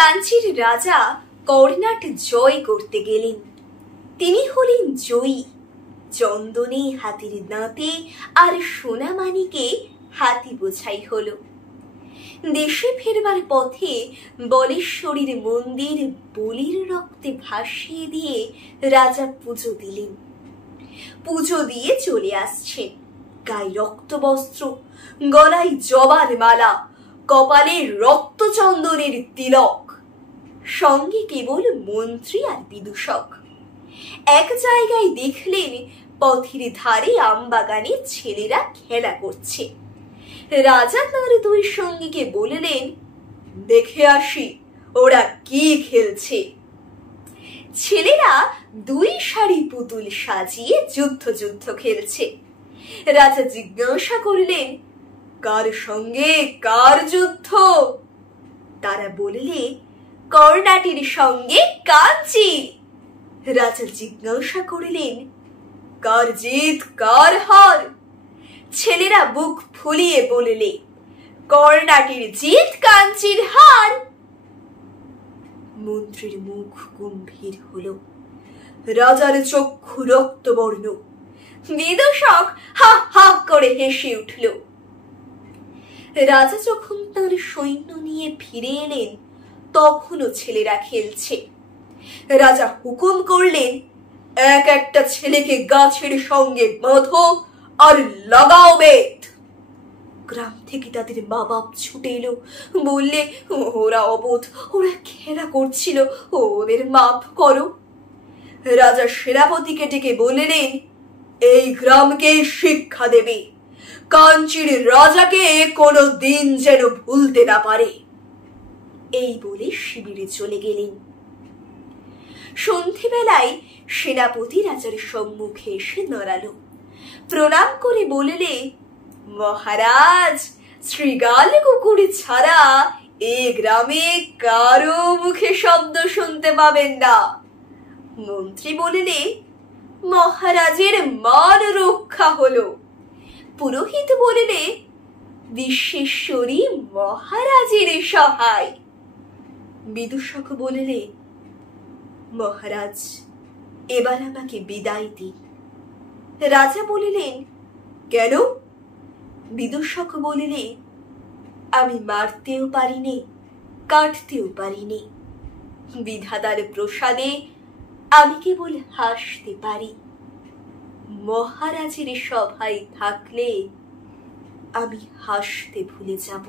কাঞ্চির রাজা কর্ণাট জয় করতে গেলেন। তিনি হলেন জয়ী। চন্দনে হাতির দাঁতে আর সোনামানিকে হাতি বোঝাই হলো। দেশে ফেরবার পথে বলেশ্বরীর মন্দির বলির রক্তে ভাসিয়ে দিয়ে রাজা পুজো দিলেন। পুজো দিয়ে চলে আসছেন, গায়ে রক্তবস্ত্র, গলায় জবার মালা, কপালে রক্তচন্দনের তিলক, সঙ্গে কেবল মন্ত্রী আর বিদূষক। এক জায়গায় দেখলেন পথের ধারে আমবাগানে ছেলেরা খেলা করছে। রাজা তাঁর দুই সঙ্গীকে বললেন, দেখে আসি ওরা কি খেলছে। ছেলেরা দুই সারি পুতুল সাজিয়ে যুদ্ধ খেলছে। রাজা জিজ্ঞাসা করলেন, কার সঙ্গে কার যুদ্ধ? তারা বললে, কর্ণাটের সঙ্গে কাঞ্চি। রাজা জিজ্ঞাসা করলেন, কার জিত কার হার? ছেলেরা বুক ফুলিয়ে বললে, কর্ণাটের জিত কাঞ্চির হার। মন্ত্রীর মুখ গম্ভীর হলো, রাজার চক্ষু রক্তবর্ণ। বিদূষক হা হা করে হেসে উঠল। রাজা যখন তার সৈন্য নিয়ে ফিরে এলেন, তখনও ছেলেরা খেলছে। রাজা হুকুম করলেন, এক একটা ছেলেকে গাছের সঙ্গে বাঁধো আর লাগাও বেত। গ্রাম থেকে তাদের মা বাপ ছুটে এলো, বললে, ওরা অবোধ, ওরা খেলা করছিল, ওদের মাফ করো। রাজা সেনাপতিকে ডেকে বললেন, এই গ্রামকে শিক্ষা দেবে, কাঞ্চির রাজাকে কোনো দিন যেন ভুলতে না পারে। এই বলে শিবিরে চলে গেলেন। সন্ধ্যেবেলায় সেনাপতি রাজার সম্মুখে এসে দাঁড়ালো, প্রণাম করে বললে, মহারাজ, শ্রীগাল কুকুর ছাড়া এ গ্রামে কারো মুখে শব্দ শুনতে পাবেন না। মন্ত্রী বললে, মহারাজের মান রক্ষা হলো। পুরোহিত বললে, বিশ্বেশ্বরী মহারাজের সহায়। বিদূষক বললে, মহারাজ, এবার আমাকে বিদায় দিন। রাজা বললেন, কেন? বিদূষক বললে, আমি মারতেও পারিনি, কাটতেও পারিনি। বিধাতার প্রসাদে আমি কেবল হাসতে পারি। মহারাজের সভায় থাকলে আমি হাসতে ভুলে যাব।